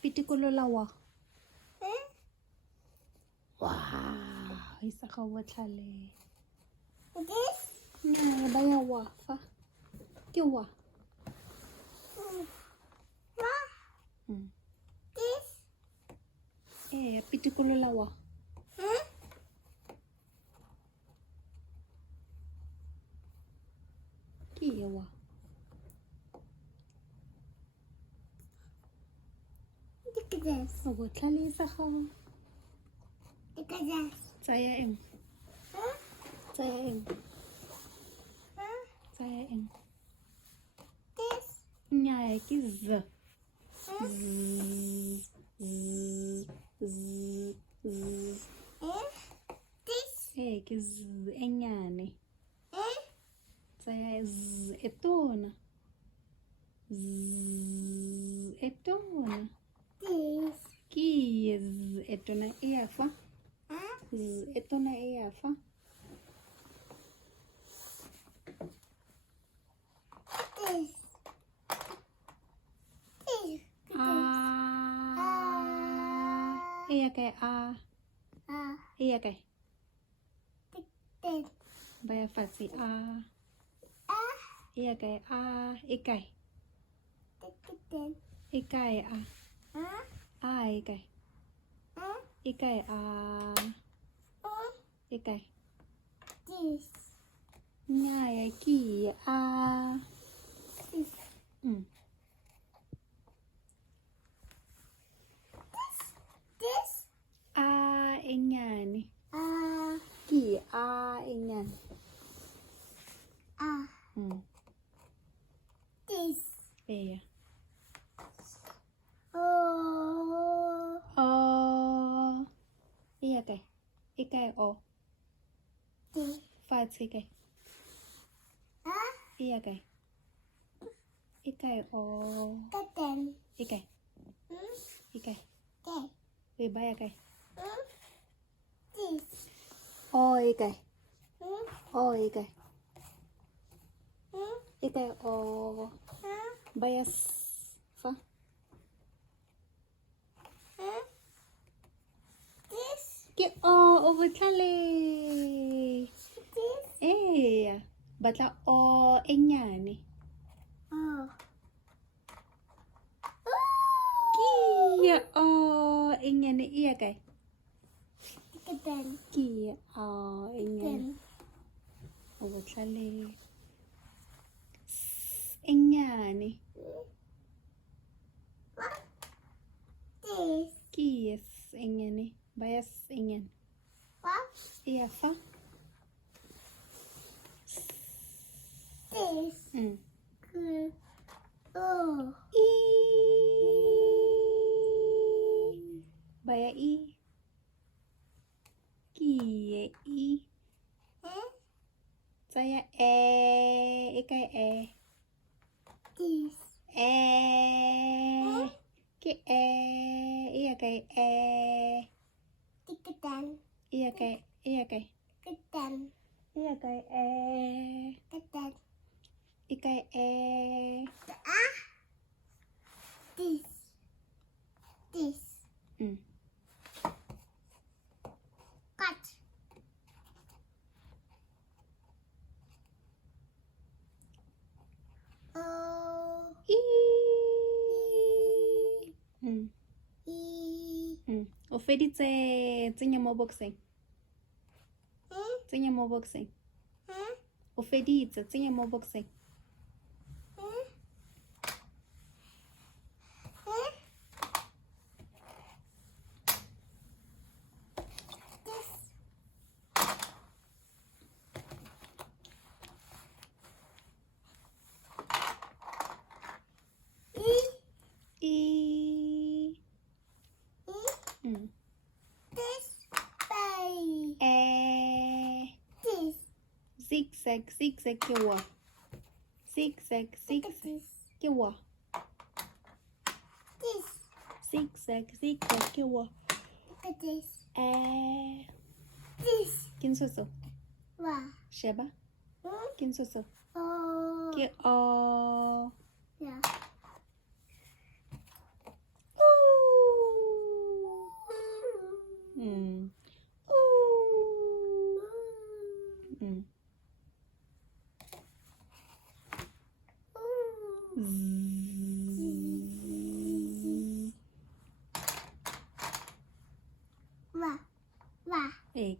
pitikolola wa wow isa ga botlhale nnyaa ba ya wa fa ke wa pitikolola wa ke ye wa o botlhale isa gago tsaya eng tsaya eng tsaya eng nnyaa ke z ke z e nnyane tsaya z e tona z e tona ke z e tona e ya fa z e tona e ya fa e ya kae e ya kae ba ya fatshe e ya kae e kae e kae e kae e kae e kae nnyaa ke e nnyane ke e nnyane eya e ya kae e kae fatshe kae e ya kae e kae e kae e kae e ba ya kae e kae e kae e kae ba ya fa ke o botlhale batla e nnyane ke e nnyane e ya kae ke e nnyane o botlhale e nnyane ke yes e nnyane ba ya e nnyane e ya fa ba ya ke tsaya e kae ke e ya kae e ya kae e ya kae e ya kae e kae o feditse tsenya mo boxeng o feditse tsenya mo boxeng zigzag ke wa zigzag ke wa zigzag ke wa ke nsoso sheba ke nsoso ke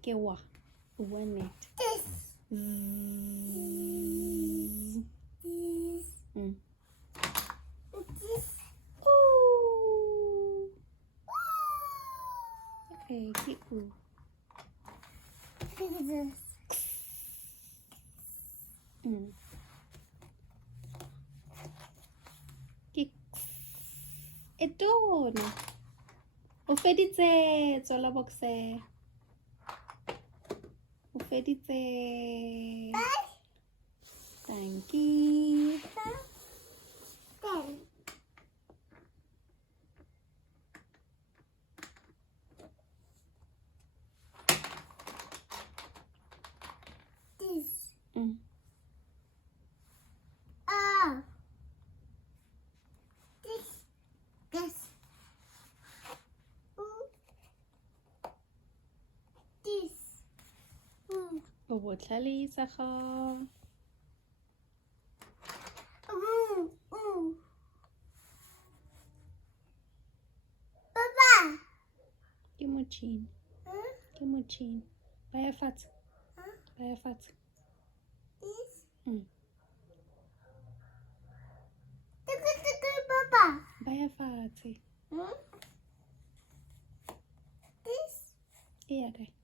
ke wa bua nnete ke u e tona o feditse tswela boxe o feditse thank you o botlhale sa ga ke motšhini baya fatshe baya fatshe baya fatshe e ya kae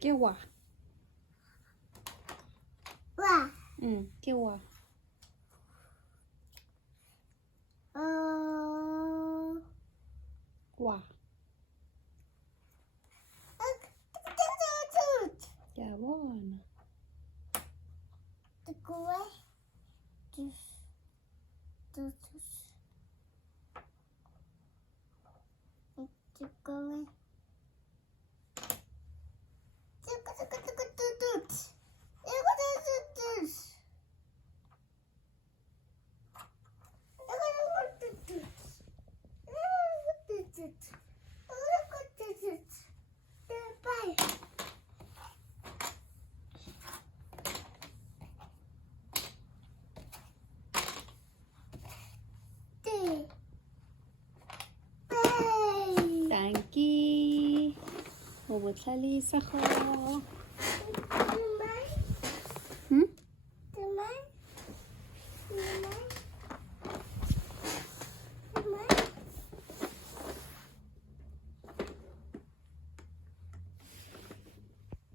ke wa ke wa wa ke a bona thank you o botlhale sa go